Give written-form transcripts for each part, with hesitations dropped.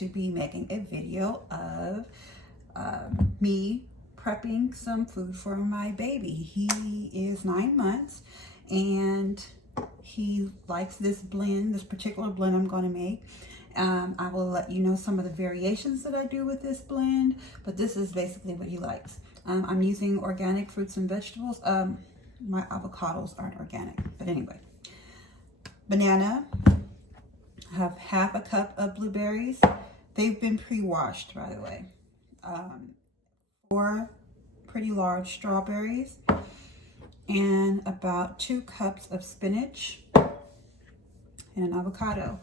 to be making a video of me prepping some food for my baby. He is 9 months and he likes this blend, this particular blend I'm going to make. I will let you know some of the variations that I do with this blend, but this is basically what he likes. I'm using organic fruits and vegetables. My avocados aren't organic, but anyway. Banana. I have half a cup of blueberries. They've been pre-washed, by the way. 4 pretty large strawberries, and about 2 cups of spinach, and an avocado.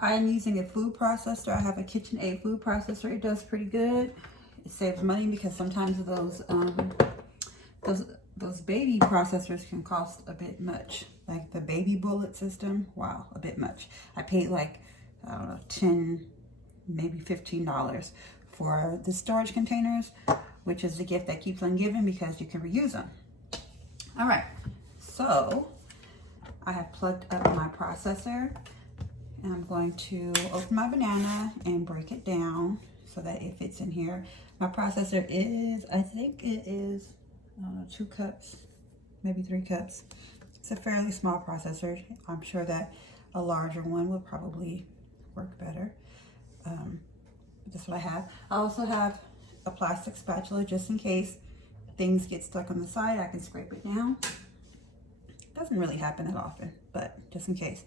I'm using a food processor. I have a KitchenAid food processor. It does pretty good. It saves money because sometimes those baby processors can cost a bit much. Like the baby bullet system, wow, a bit much. I paid like, I don't know, $10, maybe $15 for the storage containers, which is the gift that keeps on giving because you can reuse them. All right, so I have plugged up my processor, and I'm going to open my banana and break it down so that it fits in here. My processor is, I think it is, I don't know, 2 cups, maybe 3 cups. It's a fairly small processor. I'm sure that a larger one will probably work better. That's what I have. I also have a plastic spatula just in case things get stuck on the side. I can scrape it down. Doesn't really happen that often, but just in case.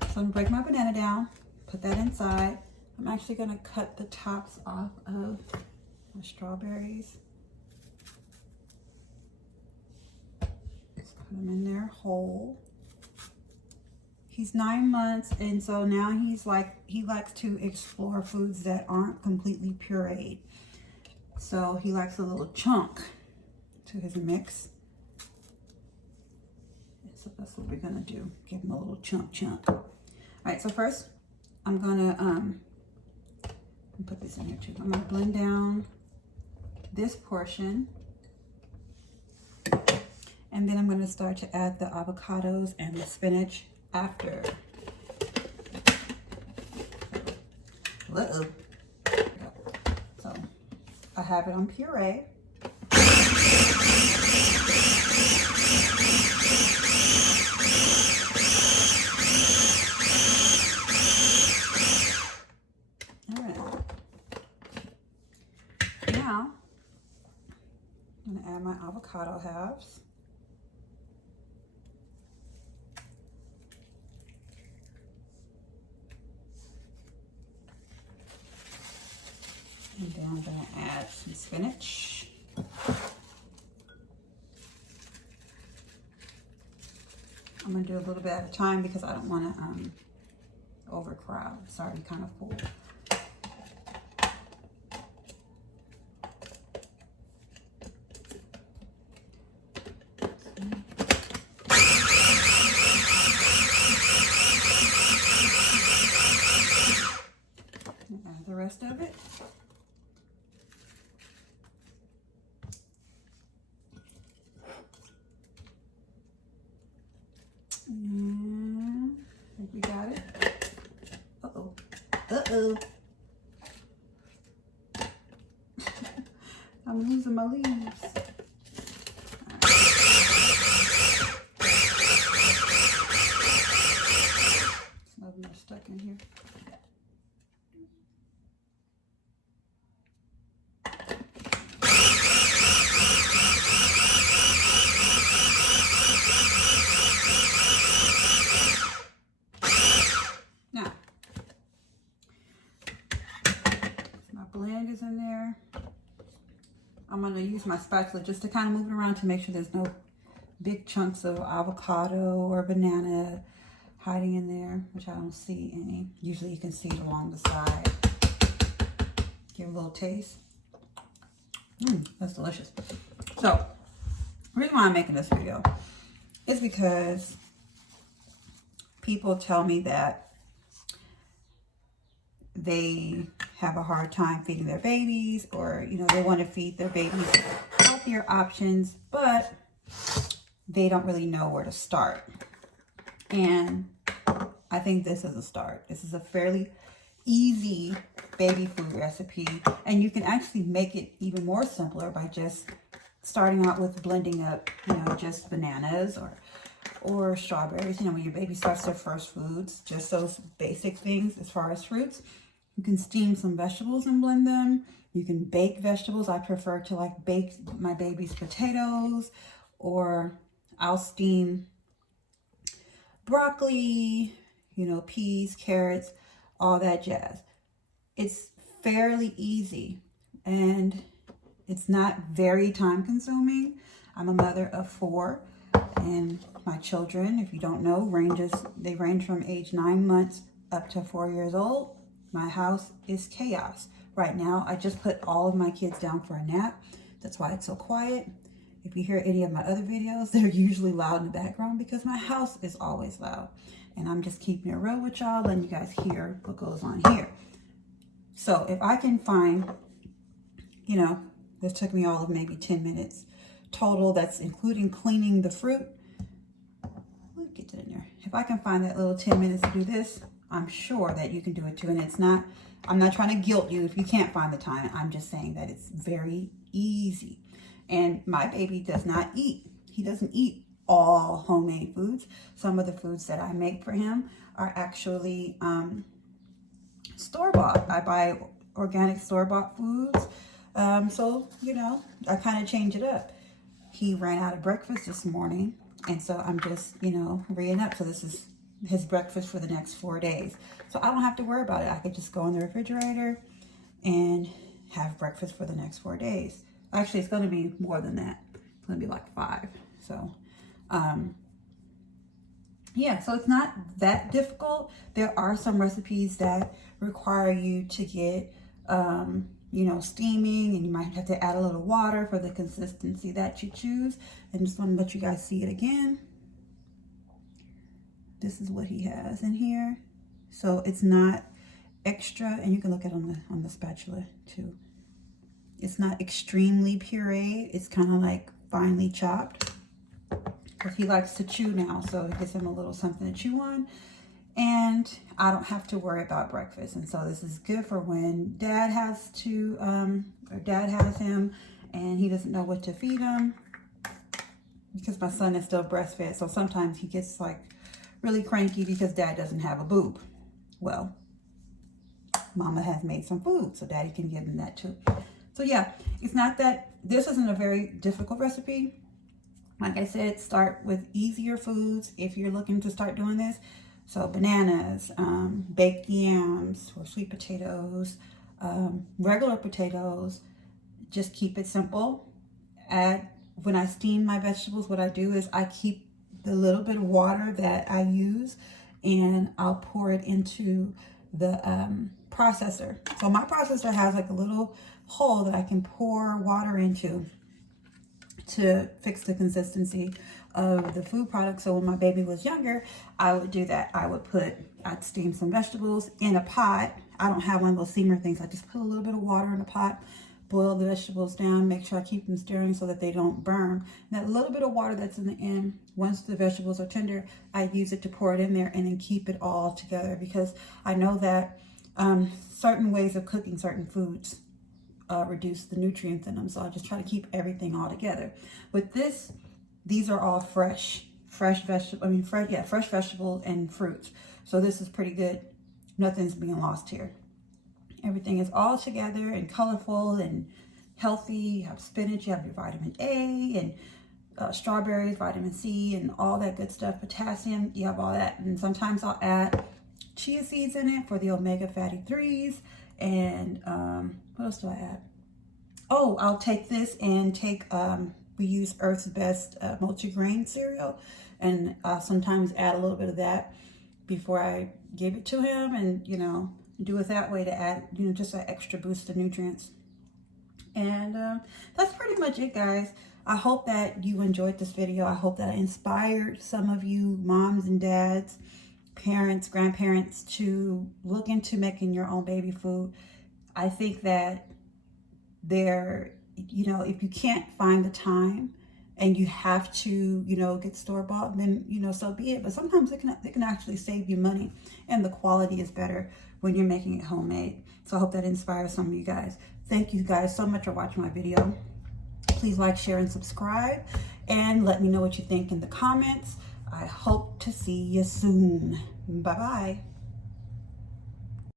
So I'm gonna break my banana down, put that inside. I'm actually gonna cut the tops off of my strawberries. Just put them in there whole. He's 9 months, and so now he likes to explore foods that aren't completely pureed. So he likes a little chunk to his mix. So that's what we're gonna do. Give him a little chunk. All right, so first I'm gonna put this in here too. I'm gonna blend down this portion, and then I'm gonna start to add the avocados and the spinach after. So I have it on puree. All right. Now I'm gonna add my avocado halves. And then I'm going to add some spinach. I'm going to do a little bit at a time because I don't want to overcrowd. It's already kind of full. Add the rest of it. And I think we got it. Uh-oh. I'm losing my leaves. Some of them are stuck in here. Blend is in there. I'm going to use my spatula just to kind of move it around to make sure there's no big chunks of avocado or banana hiding in there, which I don't see any. Usually you can see it along the side. Give it a little taste. That's delicious. So, the reason why I'm making this video is because people tell me that they have a hard time feeding their babies, or they want to feed their babies healthier options, but they don't really know where to start. And I I think this is a start. This is a fairly easy baby food recipe, and you can actually make it even more simpler by just starting out with blending up, just bananas or strawberries. When your baby starts their first foods, just those basic things as far as fruits. You can steam some vegetables and blend them. You can bake vegetables. I prefer to like bake my baby's potatoes, or I'll steam broccoli, peas, carrots, all that jazz. It's fairly easy and it's not very time consuming. I'm a mother of 4, and my children, if you don't know, they range from age 9 months up to 4 years old. My house is chaos. Right now, I just put all of my kids down for a nap. That's why it's so quiet. If you hear any of my other videos, they're usually loud in the background because my house is always loud. And I'm just keeping it real with y'all, letting you guys hear what goes on here. So if I can find, this took me all of maybe 10 minutes total. That's including cleaning the fruit. Look, get it in there. If I can find that little 10 minutes to do this, I'm sure that you can do it too. And I'm not trying to guilt you if you can't find the time. I'm just saying that it's very easy. And my baby does not eat. He doesn't eat all homemade foods. Some of the foods that I make for him are actually store-bought. I buy organic store-bought foods. So, I kind of change it up. He ran out of breakfast this morning. And so I'm just, reading up. So this is his breakfast for the next 4 days. So I don't have to worry about it. I could just go in the refrigerator and have breakfast for the next 4 days. Actually, it's going to be more than that. It's going to be like 5. So, yeah, so it's not that difficult. There are some recipes that require you to get, steaming, and you might have to add a little water for the consistency that you choose. And just want to let you guys see it again. This is what he has in here. So it's not extra, and you can look at it on the spatula too. It's not extremely pureed. It's kind of like finely chopped, because he likes to chew now, so it gives him a little something to chew on. And I don't have to worry about breakfast. And so this is good for when dad has him and he doesn't know what to feed him, because my son is still breastfed. So sometimes he gets like really cranky because dad doesn't have a boob. Well, mama has made some food, so daddy can give him that too. So yeah, it's not that, this isn't a very difficult recipe. Like I said, start with easier foods if you're looking to start doing this. So bananas, baked yams or sweet potatoes, regular potatoes. Just keep it simple. When I steam my vegetables, what I do is I keep the little bit of water that I use and I'll pour it into the processor. So my processor has like a little hole that I can pour water into to fix the consistency of the food product. So when my baby was younger, I would do that. I'd steam some vegetables in a pot. I don't have one of those steamer things. I just put a little bit of water in a pot, boil the vegetables down, make sure I keep them stirring so that they don't burn. And that little bit of water that's in the end, once the vegetables are tender, I use it to pour it in there and then keep it all together, because I know that certain ways of cooking certain foods reduce the nutrients in them. So I just try to keep everything all together. With this, these are all fresh vegetables and fruits. So this is pretty good. Nothing's being lost here. Everything is all together and colorful and healthy. You have spinach, you have your vitamin A and strawberries, vitamin C and all that good stuff. Potassium, you have all that. And sometimes I'll add chia seeds in it for the omega fatty 3s. And what else do I add? Oh, I'll take this and we use Earth's Best multigrain cereal, and I'll sometimes add a little bit of that before I give it to him, and do it that way to add just an extra boost of nutrients. And that's pretty much it, guys. I hope that you enjoyed this video. I hope that I inspired some of you moms and dads, parents, grandparents to look into making your own baby food. I think that if you can't find the time and you have to, you know, get store-bought, then, you know, so be it. But sometimes it can actually save you money, and the quality is better when you're making it homemade. So I hope that inspires some of you guys. Thank you guys so much for watching my video. Please like, share, and subscribe, and let me know what you think in the comments. I hope to see you soon. Bye-bye.